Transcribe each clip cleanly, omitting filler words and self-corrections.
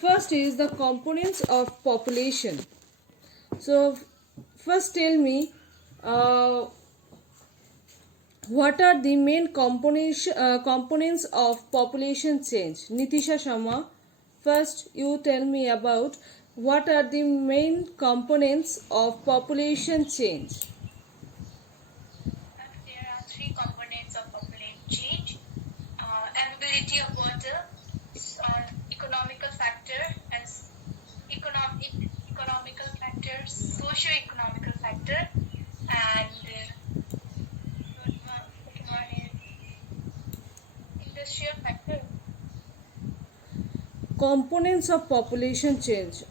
First is the components of population. So first tell me what are the main components of population change? Nitisha Sharma, first you tell me about what are the main components of population change? There are three components of population change: availability of water, economical factor, and economical factor, socio-economical factor, and second one is industrial factor. Components of population change.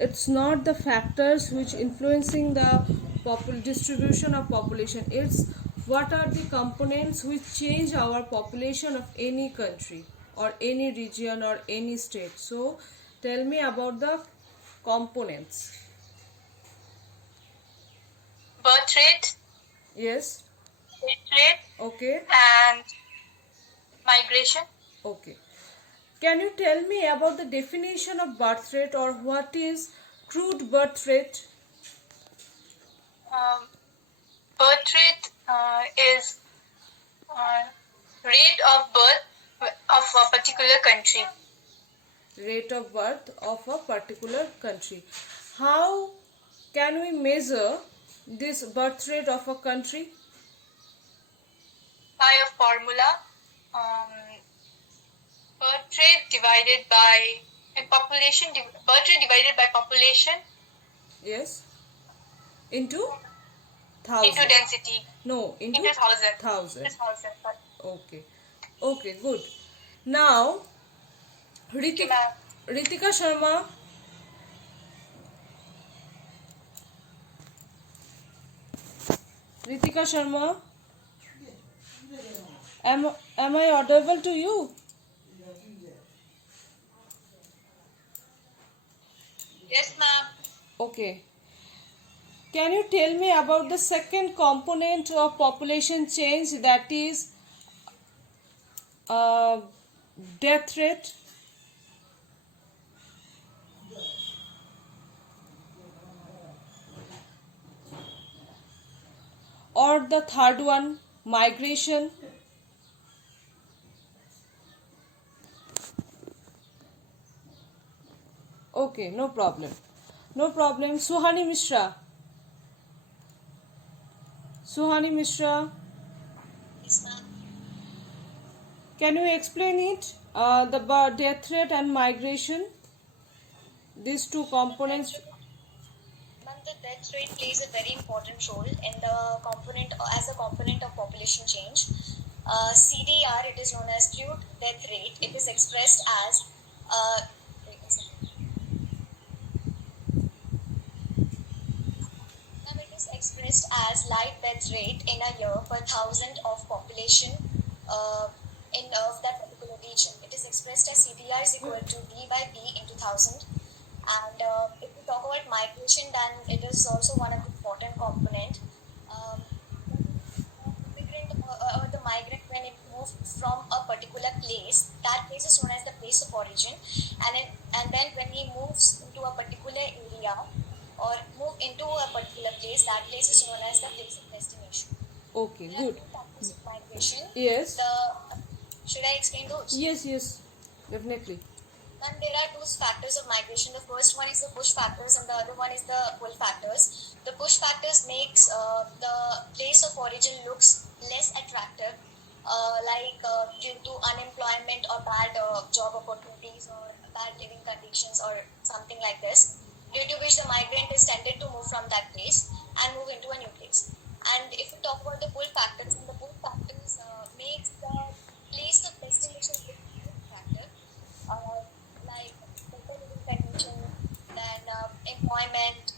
It's not the factors which influencing the distribution of population. It's what are the components which change our population of any country or any region or any state. So tell me about the components. Birth rate, Yes. death rate, Okay. and migration. Okay. Can you tell me about the definition of birth rate or what is crude birth rate? Birth rate is rate of birth of a particular country. Rate of birth of a particular country. How can we measure this birth rate of a country? By a formula, birth rate divided by population, birth rate divided by population. Yes. Into thousand. Into density. No, into thousand. Thousand. Thousand. Okay. Okay, good. Now, Ritika Sharma. Ritika Sharma. Am I audible to you? Yes, ma'am. Okay. Can you tell me about the second component of population change, that is death rate? Or the third one, migration? Okay, no problem. No problem. Suhani Mishra. Suhani Mishra. Yes, ma'am. Can you explain it? The death rate and migration? These two components. Ma'am, the death rate plays a very important role in the component as a component of population change. CDR, it is known as crude death rate. It is expressed as expressed as live death rate in a year per thousand of population of that particular region. It is expressed as CDR is equal to D by P into 1000. And if we talk about migration, then it is also one of the important component. The migrant, when it moves from a particular place, that place is known as the place of origin, and then when he moves into a particular area or move into a particular place, that place is known as the place of destination. Okay, There good. are two types of migration. Yes. Should I explain those? Yes, definitely. And there are two factors of migration. The first one is the push factors, and the other one is the pull factors. The push factors makes the place of origin looks less attractive, due to unemployment or bad job opportunities or bad living conditions or something like this, due to which the migrant is tended to move from that place and move into a new place. And if we talk about the pull factors, then the pull factors makes the place of destination look more attractive. Like better living conditions, then employment,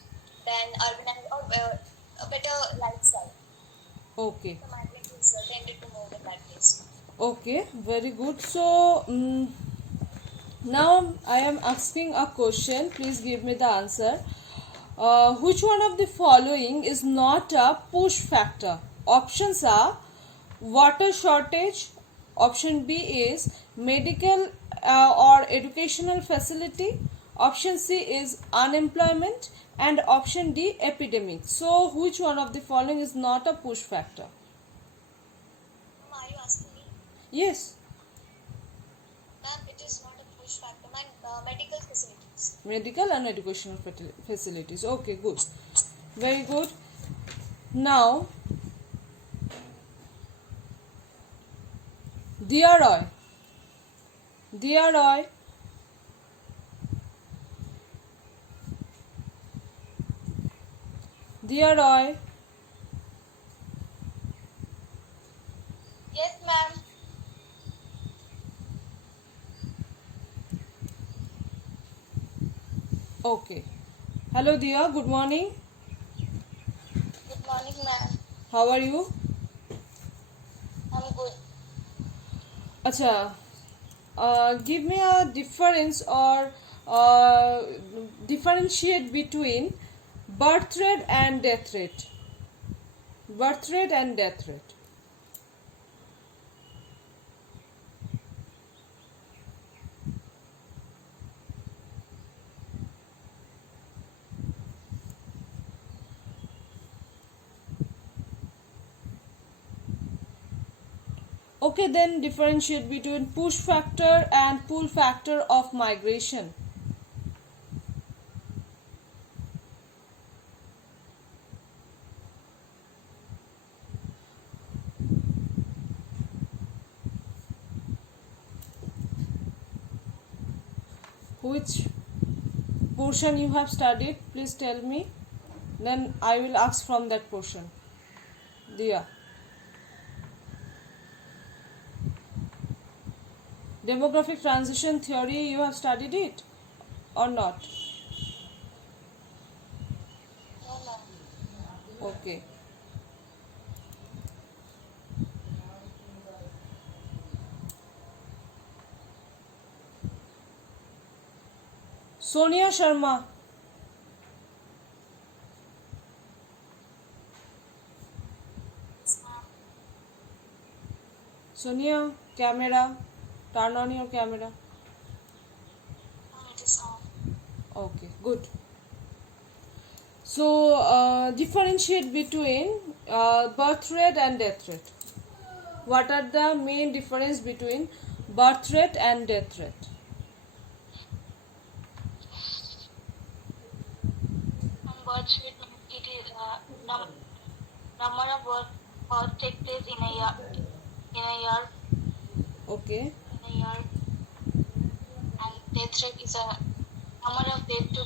then urbanized or a better lifestyle. Okay. The migrant is tended to move in that place. Okay, very good. So now I am asking a question. Please give me the answer. Which one of the following is not a push factor? Options are water shortage. Option B is medical or educational facility. Option C is unemployment, and option D epidemic. So which one of the following is not a push factor? Are you asking me? Yes, Ma'am, it is not a push factor. Ma'am, medical facilities. medical and educational facilities. Okay, good, very good. Now, Dear Roy, Dear Roy, Dear Roy, Yes, ma'am. okay. Hello dear, good morning. Good morning, ma'am. How are you? I'm good. Acha, give me a difference or differentiate between birth rate and death rate. Birth rate and death rate. Okay, then differentiate between push factor and pull factor of migration. Which portion you have studied? Please tell me. Then I will ask from that portion. Dia. Demographic transition theory, you have studied it or not? No, ma'am. Okay. Sonia Sharma. Yes, ma'am. Sonia, camera. Turn on your camera. It is on. Okay, good. So, differentiate between birth rate and death rate. What are the main difference between birth rate and death rate? Birth rate, it is number of birth take place in a year. Okay. In a year, and death rate is a number of death to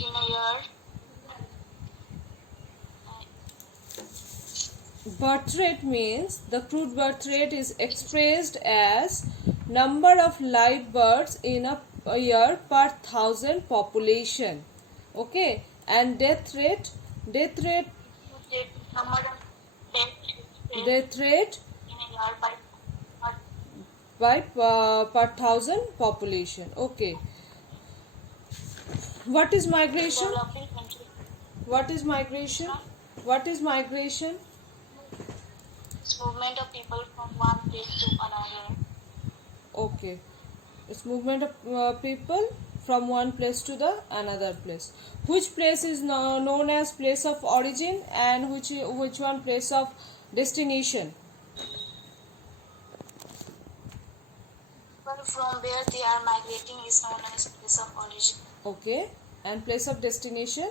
in a year. Birth rate means the crude birth rate is expressed as number of live births in a year per 1,000 population. Okay, and death rate Number of death rate in a year by per 1,000 population. Okay. What is migration? developing country. What is migration? What is migration? It's movement of people from one place to another. Okay, it's movement of people from one place to the another place. Which place is known as place of origin, and which one place of destination? People from where they are migrating is known as place of origin, Okay, and place of destination?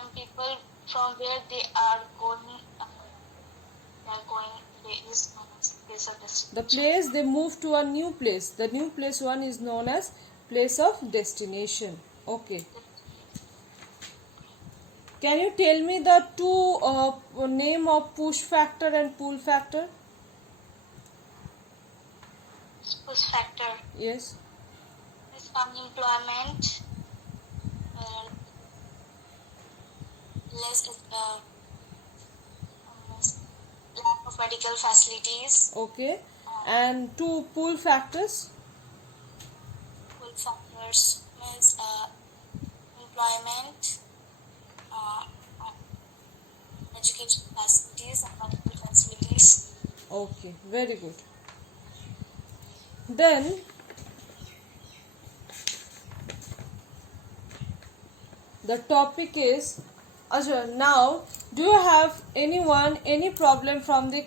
and people from where they are going, they is known as place of destination. The place they move to a new place. The new place one is known as place of destination. Okay. Can you tell me the two name of push factor and pull factor? Push factor Yes. is unemployment, less lack of medical facilities. Okay. And two pull factors? Pull factors means employment, uh, education facilities, and medical facilities. Okay, very good. Then the topic is now, do you have any problem from the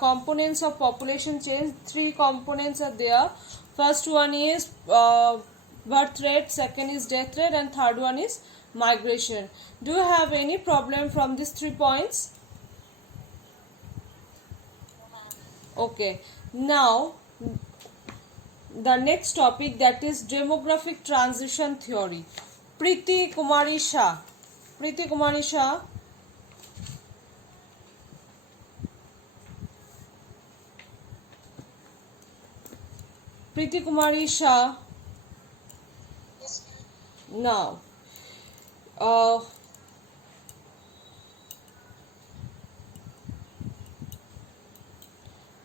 components of population change? Three components are there. First one is birth rate, second is death rate, and third one is migration. Do you have any problem from these 3 points? Okay, now the next topic, that is demographic transition theory. Preeti Kumari Shah. Preeti Kumari Shah. Preeti Kumari Shah. Now,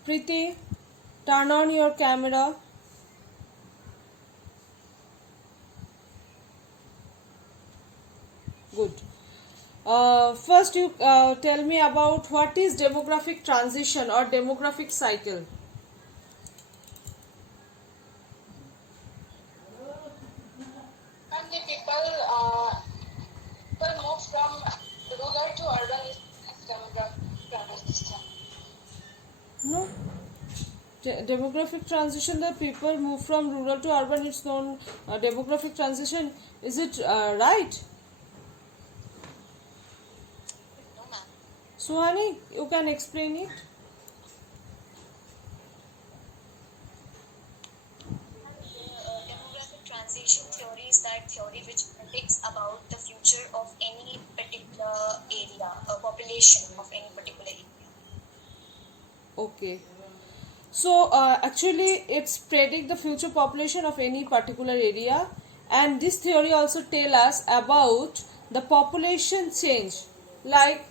Preeti, turn on your camera. Good. First, you tell me about what is demographic transition or demographic cycle. And the people move from rural to urban is demographic transition. No. Demographic transition, the people move from rural to urban, it's known demographic transition. Is it right? No, ma'am. Suhani, you can explain it. Demographic transition theory is that theory which predicts about the future of any particular area, a population of any particular area. Okay. So actually it's predict the future population of any particular area, and this theory also tell us about the population change, like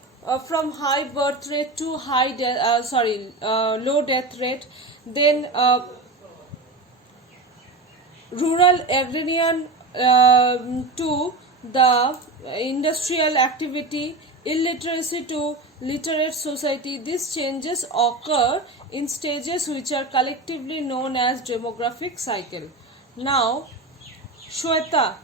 from high birth rate to low death rate, then rural agrarian to the industrial activity, illiteracy to literate society. These changes occur in stages which are collectively known as demographic cycle. Now, Shweta,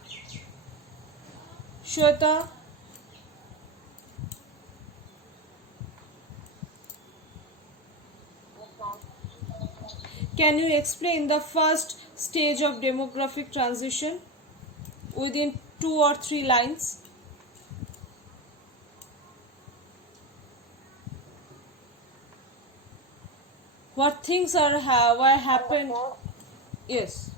can you explain the first stage of demographic transition within 2 or 3 lines? What things are why happen? Yes.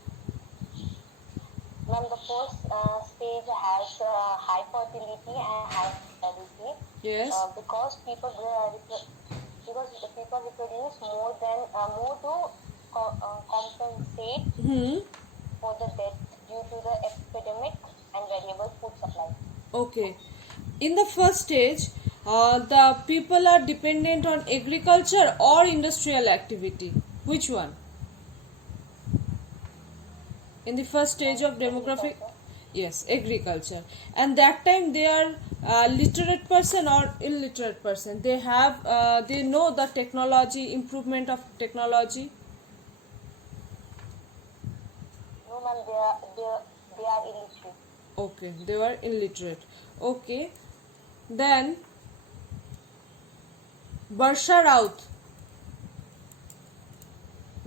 When the first stage has high fertility and high fertility, Yes. because people reproduce more to compensate for the death due to the epidemic and variable food supply. Okay. In the first stage, the people are dependent on agriculture or industrial activity. Which one? In the first stage of demographic, yes, agriculture. And that time they are literate person or illiterate person. They have they know the technology, improvement of technology. No, ma'am, they are illiterate. Okay, they were illiterate. Okay, then Barsha Raut.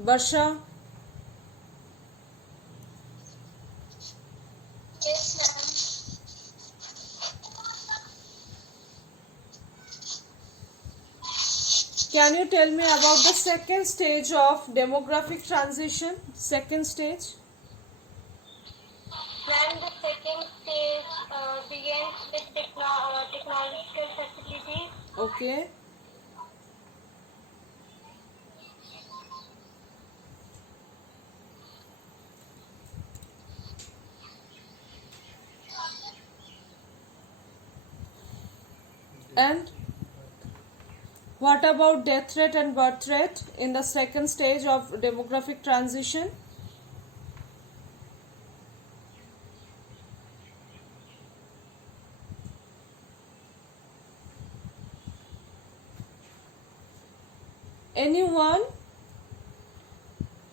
Barsha, Yes, ma'am. can you tell me about the second stage of demographic transition? Second stage? When the second stage begins with technological facilities, Okay. And what about death rate and birth rate in the second stage of demographic transition? Anyone?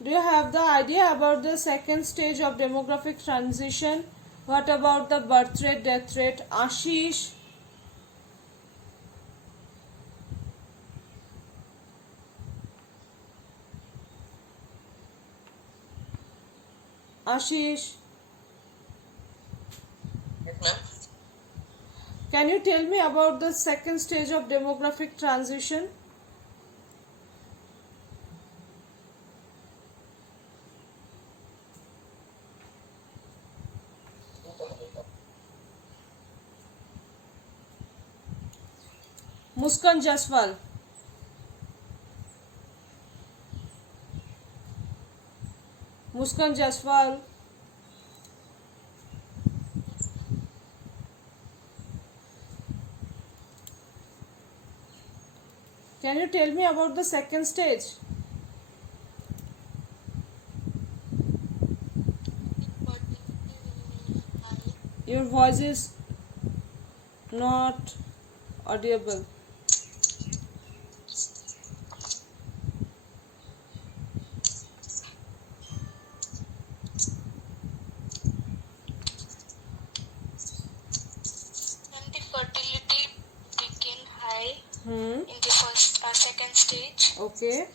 Do you have the idea about the second stage of demographic transition? What about the birth rate, death rate? Ashish? Ashish? Yes, ma'am. Can you tell me about the second stage of demographic transition? Muskan Jaswal. Muskan Jaswal. Can you tell me about the second stage? Your voice is not audible. And the fertility became high Hmm. in the second stage. Okay.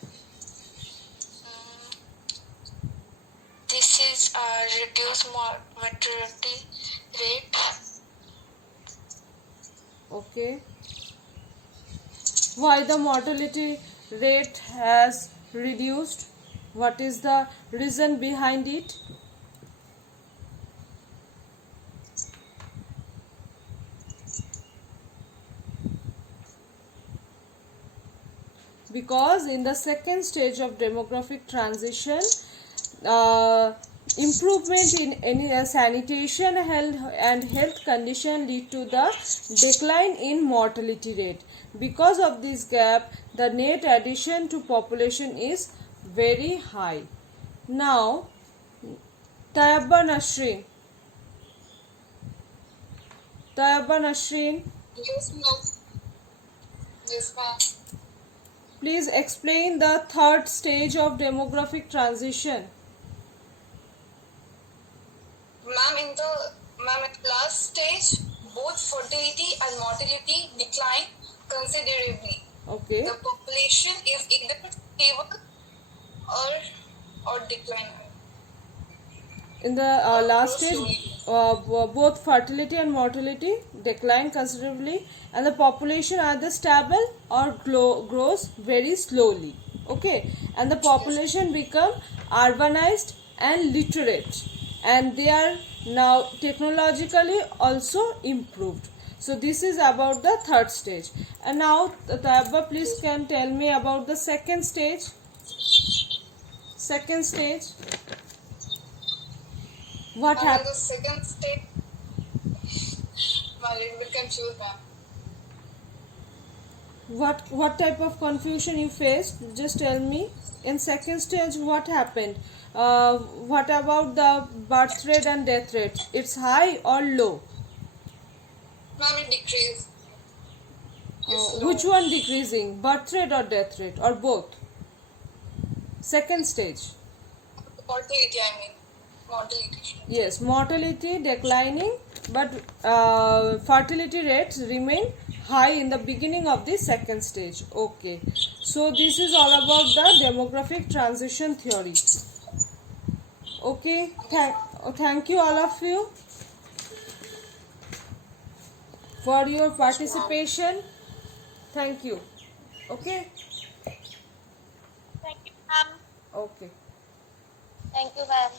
This is a reduced maternity rate. Okay. Why the mortality rate has reduced? What is the reason behind it? Because in the second stage of demographic transition, improvement in any sanitation and health condition lead to the decline in mortality rate. Because of this gap, the net addition to population is very high. Now, Tayabba Nasreen. Tayabba Nasreen, Yes, ma'am. Yes, ma'am. please explain the third stage of demographic transition. Ma'am, in the last stage, both fertility and mortality decline considerably. Okay. The population is either stable or decline. In the last stage, both fertility and mortality decline considerably, and the population either stable or grows very slowly. Okay, and the population become urbanized and literate, and they are now technologically also improved. So this is about the third stage. And now Tayabba, please can tell me about the second stage. Second stage. What And in happened? the second stage, my little bit confused, ma'am. What type of confusion you faced? Just tell me. In second stage, what happened? What about the birth rate and death rate? It's high or low? Ma'am, it decreased. It's low. Which one decreasing? Birth rate or death rate or both? Second stage. Mortality, I mean. Mortality. Yes, mortality declining, but fertility rates remain high in the beginning of the second stage. Okay, so this is all about the demographic transition theory. Okay, thank you all of you for your participation. Thank you. Okay. Thank you, ma'am. Okay. Thank you, ma'am.